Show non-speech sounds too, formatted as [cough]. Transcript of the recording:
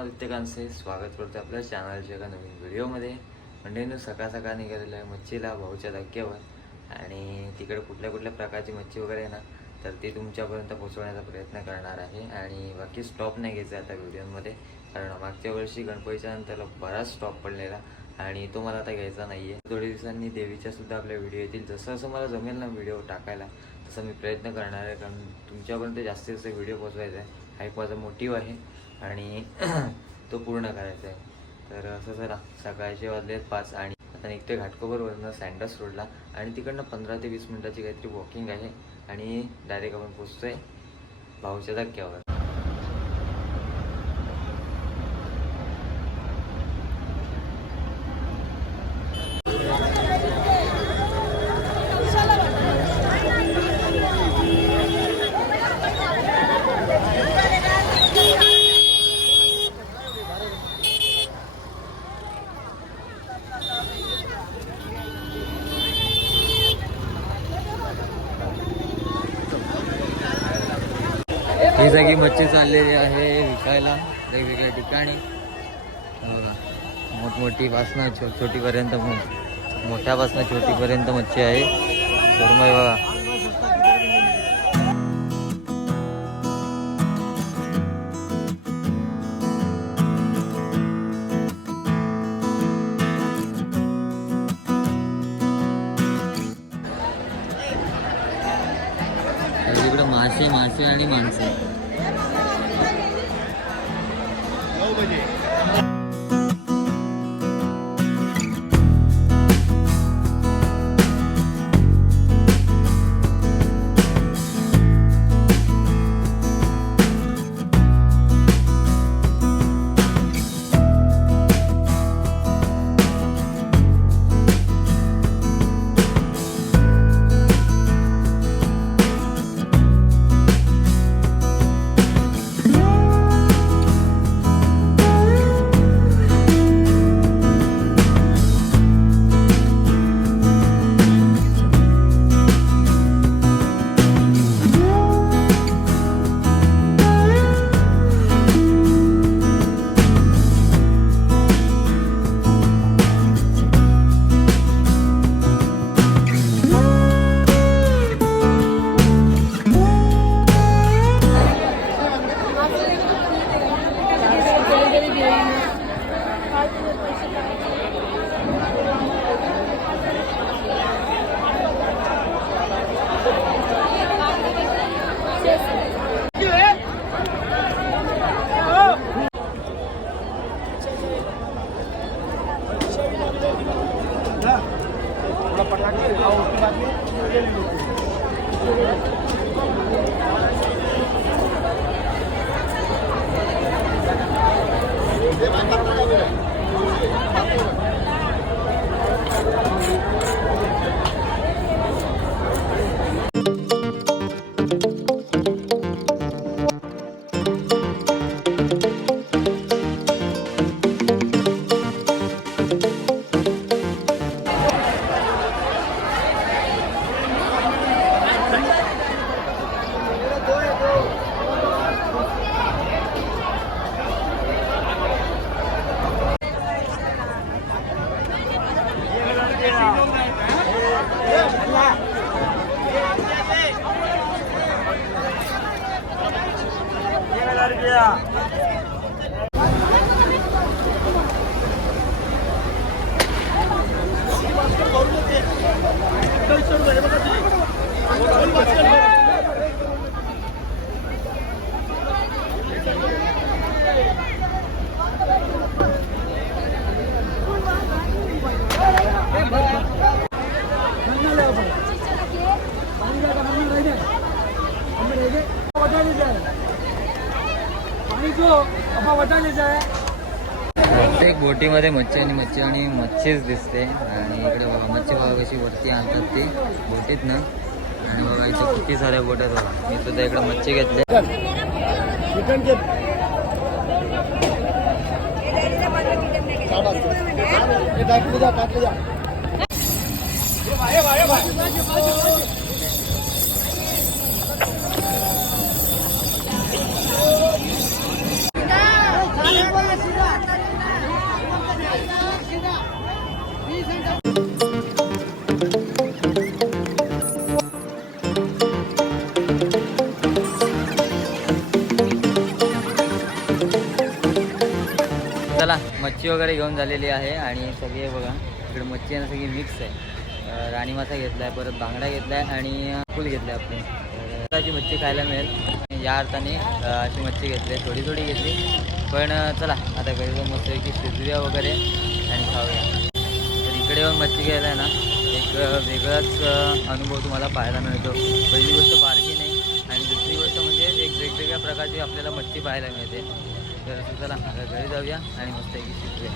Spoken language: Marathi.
वाजून स्वागत करतो आपल्या चॅनलच्या एका नवीन व्हिडिओमध्ये मंडळीनं सकाळ सकाळ निघालेलं आहे मच्छीला भाऊच्या धक्क्यावर. आणि तिकडे कुठल्या कुठल्या प्रकारची मच्छी वगैरे आहे ना तर ती तुमच्यापर्यंत पोहोचवण्याचा प्रयत्न करणार आहे. आणि बाकी स्टॉप नाही घ्यायचा आता व्हिडिओमध्ये कारण मागच्या वर्षी गणपतीच्या नंतरला बराच स्टॉप पडलेला. आणि तो मला आता घ्यायचा नाही आहे थोड्या दिवसांनी देवीच्या सुद्धा आपल्या व्हिडिओ येतील. जसं जसं मला जमेल ना व्हिडिओ टाकायला तसं मी प्रयत्न करणार आहे. कारण तुमच्यापर्यंत जास्तीत जास्त व्हिडिओ पोचवायचा आहे. हा एक माझा मोटिव्ह आहे. आणि [clears throat] तो पूर्ण करायचा आहे. तर असं चला सकाळचे वाजले पाच आणि आता निघते घाटकोपरवरनं सँडस रोडला आणि तिकडनं पंधरा ते वीस मिनिटाची काहीतरी वॉकिंग आहे आणि डायरेक्ट आपण पोचतोय भाऊच्या धक्क्यावर. ही सगळी मच्छी चाललेली आहे विकायला वेगवेगळ्या ठिकाणी. हे मोठमोठी पासनं छो छोटीपर्यंत मो- मोठ्यापासनं छोटीपर्यंत मच्छी आहे. सुरमई बघा. तिकडं मासे मासे आणि माणसं. 不客气 dapat lagi? Au sebagi dia mantap પાણી જો અપા વધારે જાય प्रत्येक बोटीमध्ये मच्छी आणि मच्छी आणि मच्छीच दिसते. आणि इकडे बघा मच्छी बघा कशी वरती आणतात ती बोटीत ना. आणि बघा इथे किती साऱ्या बोट आहेत बघा. मी सुद्धा इकडे मच्छी घेतले. चला मच्छी वगैरे घेऊन झालेली आहे आणि सगळे बघा इकडे मच्छी आहे ना सगळी मिक्स आहे. राणी मासा घेतला आहे परत बांगडा घेतला आहे आणि फुल घेतलं आहे आपली प्रकारची मच्छी खायला मिळेल. या अर्थाने अशी मच्छी घेतली आहे थोडी थोडी घेतली. पण चला आता घरी जाऊन मस्तपैकी शिजूया वगैरे आणि खाऊया. तर इकडे येऊन मच्छी घ्यायला आहे ना एक वेगळाच अनुभव तुम्हाला पाहायला मिळतो. पहिली गोष्ट बारकी नाही आणि दुसरी गोष्ट म्हणजे एक वेगवेगळ्या प्रकारची आपल्याला मच्छी पाहायला मिळते. तर चला आता घरी जाऊया आणि मस्त शिजूया